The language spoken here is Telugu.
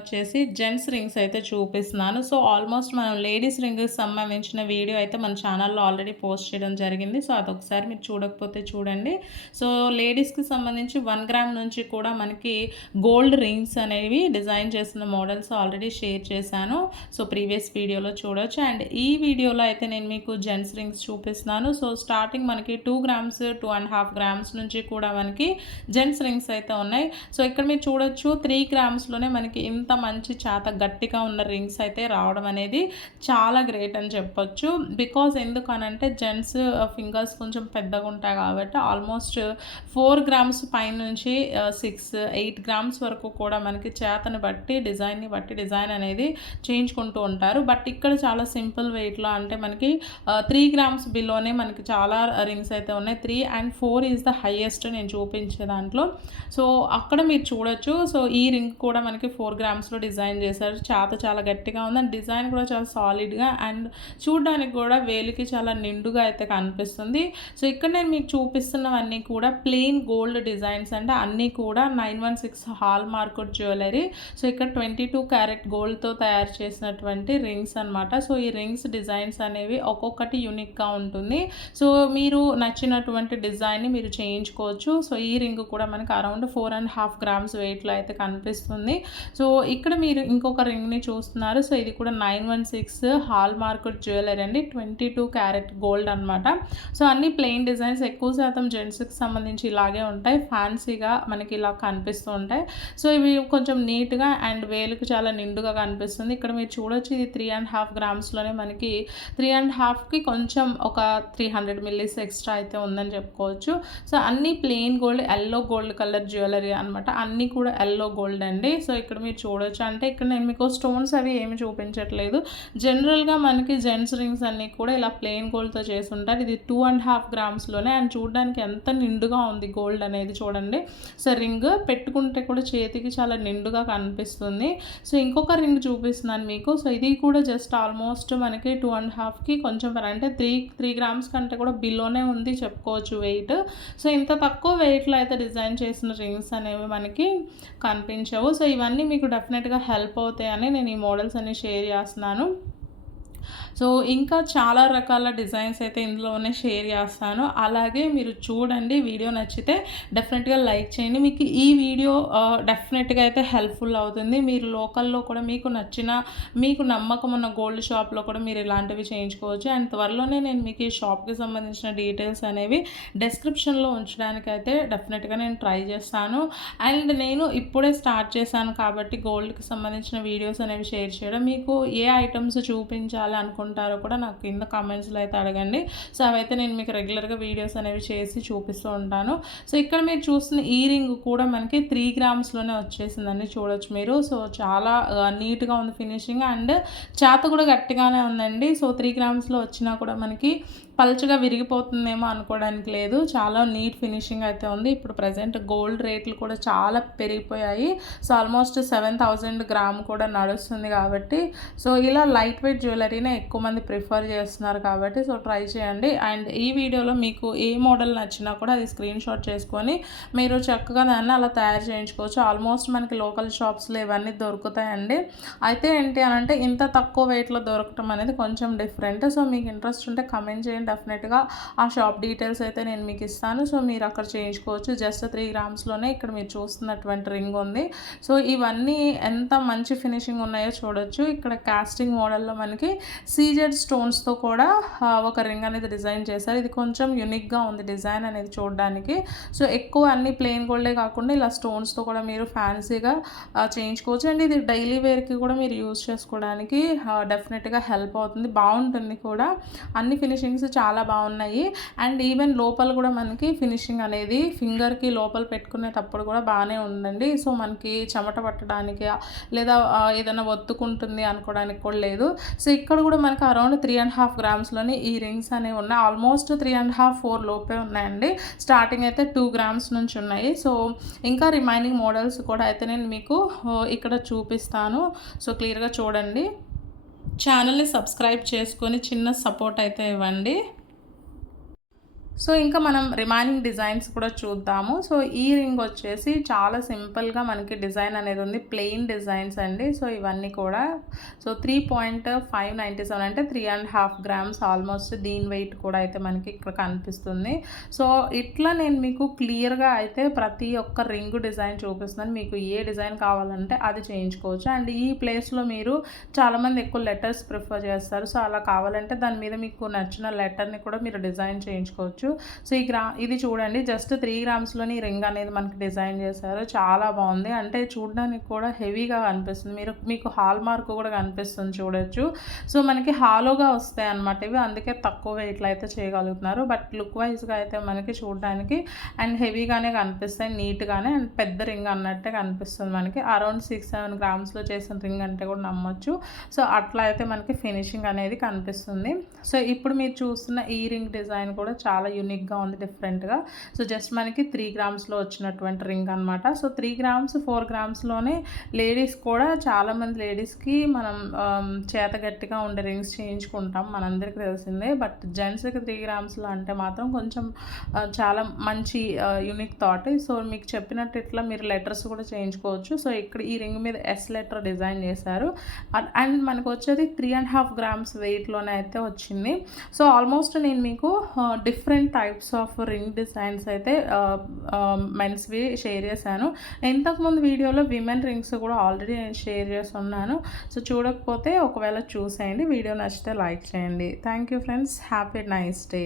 వచ్చేసి జెంట్స్ రింగ్స్ అయితే చూపిస్తున్నాను. సో, ఆల్మోస్ట్ మనం లేడీస్ రింగ్‌కి సంబంధించిన వీడియో అయితే మన ఛానల్‌లో ఆల్రెడీ పోస్ట్ చేయడం జరిగింది. సో, అదొకసారి మీరు చూడకపోతే చూడండి. సో, లేడీస్‌కి సంబంధించి 1 గ్రామ్ నుంచి కూడా మనకి గోల్డ్ రింగ్స్ అనేవి డిజైన్ చేసిన మోడల్స్ ఆల్రెడీ షేర్ చేశాను. సో, ప్రీవియస్ వీడియోలో చూడొచ్చు. అండ్ ఈ వీడియోలో అయితే నేను మీకు జెంట్స్ రింగ్స్ చూపిస్తున్నాను. సో, స్టార్టింగ్ మనకి 2 గ్రామ్స్, 2.5 గ్రామ్స్ నుంచి కూడా మనకి జెంట్స్ రింగ్స్ అయితే ఉన్నాయి. సో, ఇక్కడ మీరు చూడొచ్చు 3 గ్రామ్స్‌లోనే మనకి ఇంత మంచి చాత గట్టిగా ఉన్న రింగ్స్ అయితే రావడం అనేది చాలా గ్రేట్ అని చెప్పొచ్చు. బికాజ్ ఎందుకనంటే జెంట్స్ ఫింగర్స్ కొంచెం పెద్దగా ఉంటాయి కాబట్టి ఆల్మోస్ట్ 4 గ్రామ్స్ పైనుంచి 6, 8 గ్రామ్స్ వరకు కూడా మనకి చేతని బట్టి డిజైన్ అనేది చేయించుకుంటూ ఉంటారు. బట్ ఇక్కడ చాలా సింపుల్ వెయిట్‌లో అంటే మనకి 3 గ్రామ్స్ బిలోనే మనకి చాలా రింగ్స్ అయితే ఉన్నాయి. 3 అండ్ 4 ఈజ్ ద హైయెస్ట్ నేను చూపించే దాంట్లో. సో, అక్కడ మీరు చూడొచ్చు. సో, ఈ రింగ్ కూడా మనకి 4 గ్రామ్స్‌లో డిజైన్ చేశారు. చాలా గట్టిగా ఉంది. అండ్ డిజైన్ కూడా చాలా సాలిడ్‌గా అండ్ చూడ్డానికి కూడా వేలికి చాలా నిండుగా అయితే కనిపిస్తుంది. సో, ఇక్కడ నేను మీకు చూపిస్తున్నవన్నీ కూడా ప్లెయిన్ గోల్డ్ డిజైన్స్ అంటే అన్నీ కూడా 916 హాల్ మార్క్డ్ జ్యువెలరీ. సో, ఇక్కడ 22 క్యారెట్ గోల్డ్‌తో తయారు చేసినటువంటి రింగ్స్ అనమాట. సో, ఈ రింగ్స్ డిజైన్స్ అనేవి ఒక్కొక్కటి యూనిక్‌గా ఉంటుంది. సో, మీరు నచ్చినటువంటి డిజైన్‌ని మీరు చేయించుకోవచ్చు. సో, ఈ రింగ్ కూడా మనకి అరౌండ్ 4.5 గ్రామ్స్ వెయిట్‌లో అయితే కనిపిస్తుంది. సో, ఇక్కడ మీరు ఇంకొక రింగ్‌ని చూస్తున్నారు. సో, ఇది కూడా 916 హాల్ మార్క్డ్ జ్యువెలరీ అండి. 22 క్యారెట్ గోల్డ్ అనమాట. సో, అన్ని ప్లెయిన్ డిజైన్స్ ఎక్కువ శాతం జెంట్స్‌కి సంబంధించి ఇలాగే ఉంటాయి. ఫ్యాన్సీగా మనకి ఇలా కనిపిస్తూ ఉంటాయి. సో, ఇవి కొంచెం నీట్‌గా అండ్ వేలుకి చాలా నిండుగా కనిపిస్తుంది. ఇక్కడ మీరు చూడొచ్చు ఇది 3.5 గ్రామ్స్‌లోనే మనకి 3.5కి కొంచెం ఒక 300 మిల్లీస్ ఎక్స్ట్రా అయితే ఉందని చెప్పుకోవచ్చు. సో, అన్నీ plain gold, yellow gold colour jewellery అనమాట. అన్నీ కూడా యెల్లో గోల్డ్ అండి. సో, ఇక్కడ మీరు చూడొచ్చు. అంటే ఇక్కడ నేను మీకు స్టోన్స్ అవి ఏమి చూపించట్లేదు. జనరల్‌గా మనకి జెంట్స్ రింగ్స్ అన్నీ కూడా ఇలా ప్లెయిన్ గోల్డ్‌తో చేసుంటారు. ఇది 2.5 గ్రామ్స్‌లోనే అండ్ చూడడానికి ఎంత నిండుగా ఉంది గోల్డ్ అనేది చూడండి. సో, రింగ్ పెట్టుకుంటే కూడా చేతికి చాలా నిండుగా కనిపిస్తుంది. సో, ఇంకొక రింగ్ చూపిస్తున్నాను మీకు. సో, ఇది కూడా జస్ట్ ఆల్మోస్ట్ మనకి 2.5కి కొంచెం అంటే 3 గ్రామ్స్ కంటే కూడా బిలోనే ఉంది చెప్పుకోవచ్చు వెయిట్. సో, ఇంత తక్కువ వెయిట్‌లో అయితే డిజైన్ చేసిన రింగ్స్ అనేవి మనకి కనిపించవు. సో, ఇవన్నీ మీకు డెఫినెట్‌గా హెల్ప్ అవుతాయని నేను ఈ మోడల్స్ అన్ని షేర్ చేస్తున్నాను. సో, ఇంకా చాలా రకాల డిజైన్స్ అయితే ఇందులోనే షేర్ చేస్తాను. అలాగే మీరు చూడండి. వీడియో నచ్చితే డెఫినెట్‌గా లైక్ చేయండి. మీకు ఈ వీడియో డెఫినెట్‌గా అయితే హెల్ప్‌ఫుల్ అవుతుంది. మీరు లోకల్‌లో కూడా మీకు నచ్చిన, మీకు నమ్మకం ఉన్న గోల్డ్ షాప్‌లో కూడా మీరు ఇలాంటివి చేయించుకోవచ్చు. అండ్ త్వరలోనే నేను మీకు ఈ షాప్‌కి సంబంధించిన డీటెయిల్స్ అనేవి డిస్క్రిప్షన్‌లో ఉంచడానికైతే డెఫినెట్‌గా నేను ట్రై చేస్తాను. అండ్ నేను ఇప్పుడే స్టార్ట్ చేశాను కాబట్టి గోల్డ్‌కి సంబంధించిన వీడియోస్ అనేవి షేర్ చేయడం. మీకు ఏ ఐటమ్స్ చూపించాలి అనుకుంటారో కూడా నాకు కింద కామెంట్స్‌లో అయితే అడగండి. సో, అవైతే నేను మీకు రెగ్యులర్‌గా వీడియోస్ అనేవి చేసి చూపిస్తూ ఉంటాను. సో, ఇక్కడ మీరు చూస్తున్న ఈ రింగ్ కూడా మనకి 3 గ్రామ్స్‌లోనే వచ్చేసిందండి. చూడొచ్చు మీరు. సో, చాలా నీట్‌గా ఉంది ఫినిషింగ్ అండ్ చేత కూడా గట్టిగానే ఉందండి. సో, 3 గ్రామ్స్‌లో వచ్చినా కూడా మనకి పల్చగా విరిగిపోతుందేమో అనుకోవడానికి లేదు. చాలా నీట్ ఫినిషింగ్ అయితే ఉంది. ఇప్పుడు ప్రెజెంట్ గోల్డ్ రేట్లు కూడా చాలా పెరిగిపోయాయి. సో, ఆల్మోస్ట్ 7,000 గ్రామ్ కూడా నడుస్తుంది కాబట్టి సో, ఇలా లైట్ వెయిట్ జ్యువెలరీనే ఎక్కువ మంది ప్రిఫర్ చేస్తున్నారు కాబట్టి సో, ట్రై చేయండి. అండ్ ఈ వీడియోలో మీకు ఏ మోడల్ నచ్చినా కూడా అది స్క్రీన్ షాట్ చేసుకొని మీరు చక్కగా దాన్ని అలా తయారు చేయించుకోవచ్చు. ఆల్మోస్ట్ మనకి లోకల్ షాప్స్‌లో ఇవన్నీ దొరుకుతాయండి. అయితే ఏంటి అనంటే ఇంత తక్కువ వెయిట్‌లో దొరకటం అనేది కొంచెం డిఫరెంట్. సో, మీకు ఇంట్రెస్ట్ ఉంటే కమెంట్ చేయండి. డెఫినెట్‌గా ఆ షాప్ డీటెయిల్స్ అయితే నేను మీకు ఇస్తాను. సో, మీరు అక్కడ చేయించుకోవచ్చు. జస్ట్ 3 గ్రామ్స్‌లోనే ఇక్కడ మీరు చూస్తున్నటువంటి రింగ్ ఉంది. సో, ఇవన్నీ ఎంత మంచి ఫినిషింగ్ ఉన్నాయో చూడొచ్చు. ఇక్కడ కాస్టింగ్ మోడల్‌లో మనకి సీజెడ్ స్టోన్స్‌తో కూడా ఒక రింగ్ అనేది డిజైన్ చేశారు. ఇది కొంచెం యూనిక్‌గా ఉంది డిజైన్ అనేది చూడడానికి. సో, ఎక్కువ అన్ని ప్లెయిన్ గోల్డే కాకుండా ఇలా స్టోన్స్‌తో కూడా మీరు ఫ్యాన్సీగా చేయించుకోవచ్చు. అండ్ ఇది డైలీ వేర్‌కి కూడా మీరు యూజ్ చేసుకోవడానికి డెఫినెట్‌గా హెల్ప్ అవుతుంది. బాగుంటుంది కూడా. అన్ని ఫినిషింగ్స్ చాలా బాగున్నాయి. అండ్ ఈవెన్ లోపల కూడా మనకి ఫినిషింగ్ అనేది ఫింగర్‌కి లోపల పెట్టుకునేటప్పుడు కూడా బాగానే ఉందండి. సో, మనకి చెమట పట్టడానికి లేదా ఏదైనా ఒత్తుకుంటుంది అనుకోవడానికి కూడా లేదు. సో, ఇక్కడ కూడా మనకి అరౌండ్ 3.5 గ్రామ్స్‌లోనే ఈ రింగ్స్ అనేవి ఉన్నాయి. ఆల్మోస్ట్ 3.5, 4 లోపే ఉన్నాయండి. స్టార్టింగ్ అయితే 2 గ్రామ్స్ నుంచి ఉన్నాయి. సో, ఇంకా రిమైనింగ్ మోడల్స్ కూడా అయితే నేను మీకు ఇక్కడ చూపిస్తాను. సో, క్లియర్‌గా చూడండి. ఛానల్‌ని సబ్స్క్రైబ్ చేసుకొని చిన్న సపోర్ట్ అయితే ఇవ్వండి. సో, ఇంకా మనం రిమైనింగ్ డిజైన్స్ కూడా చూద్దాము. సో, ఈ రింగ్ వచ్చేసి చాలా సింపుల్‌గా మనకి డిజైన్ అనేది ఉంది. ప్లెయిన్ డిజైన్స్ అండి. సో, ఇవన్నీ కూడా 3.597 అంటే 3½ గ్రామ్స్ ఆల్మోస్ట్ దీని వెయిట్ కూడా అయితే మనకి ఇక్కడ కనిపిస్తుంది. సో, ఇట్లా నేను మీకు క్లియర్‌గా అయితే ప్రతి ఒక్క రింగ్ డిజైన్ చూపిస్తున్నాను. మీకు ఏ డిజైన్ కావాలంటే అది చేయించుకోవచ్చు. అండ్ ఈ ప్లేస్‌లో మీరు చాలామంది ఎక్కువ లెటర్స్ ప్రిఫర్ చేస్తారు. సో, అలా కావాలంటే దాని మీద మీకు నచ్చిన లెటర్‌ని కూడా మీరు డిజైన్ చేయించుకోవచ్చు. సో, ఇది చూడండి జస్ట్ 3 గ్రామ్స్‌లోని రింగ్ అనేది మనకి డిజైన్ చేశారు. చాలా బాగుంది. అంటే చూడడానికి కూడా హెవీగా కనిపిస్తుంది. మీకు హాల్ మార్క్ కూడా కనిపిస్తుంది చూడొచ్చు. సో, మనకి హాలోగా వస్తాయన్నమాట ఇవి. అందుకే తక్కువ వెయిట్‌లో అయితే చేయగలుగుతున్నారు. బట్ లుక్ వైజ్‌గా అయితే మనకి చూడడానికి అండ్ హెవీగానే కనిపిస్తాయి. నీట్‌గానే అండ్ పెద్ద రింగ్ అన్నట్టే కనిపిస్తుంది మనకి. అరౌండ్ 6-7 గ్రామ్స్‌లో చేసిన రింగ్ అంటే కూడా నమ్మొచ్చు. సో, అట్లా అయితే మనకి ఫినిషింగ్ అనేది కనిపిస్తుంది. సో, ఇప్పుడు మీరు చూస్తున్న ఈ రింగ్ డిజైన్ కూడా చాలా యూనిక్‌గా ఉంది డిఫరెంట్‌గా. సో, జస్ట్ మనకి 3 గ్రామ్స్‌లో వచ్చినటువంటి రింగ్ అనమాట. సో, 3 గ్రామ్స్, 4 గ్రామ్స్‌లోనే లేడీస్ కూడా చాలామంది లేడీస్‌కి మనం చేత గట్టిగా ఉండే రింగ్స్ చేయించుకుంటాం. మనందరికీ తెలిసిందే. బట్ జెంట్స్‌కి 3 గ్రామ్స్‌లో అంటే మాత్రం కొంచెం చాలా మంచి యూనిక్ థాట్. సో, మీకు చెప్పినట్టు ఇట్లా మీరు లెటర్స్ కూడా చేయించుకోవచ్చు. సో, ఇక్కడ ఈ రింగ్ మీద ఎస్ లెటర్ డిజైన్ చేశారు. అండ్ మనకు వచ్చేది 3½ గ్రామ్స్ వెయిట్‌లోనే అయితే వచ్చింది. సో, ఆల్మోస్ట్ నేను మీకు different types of ring designs అయితే మెన్స్‌వి షేర్ చేశాను. ఇంతకుముందు వీడియోలో విమెన్ రింగ్స్ కూడా ఆల్రెడీ నేను షేర్ చేసి ఉన్నాను. సో, చూడకపోతే ఒకవేళ చూసేయండి. వీడియో నచ్చితే లైక్ చేయండి. Thank you friends. Happy nice day.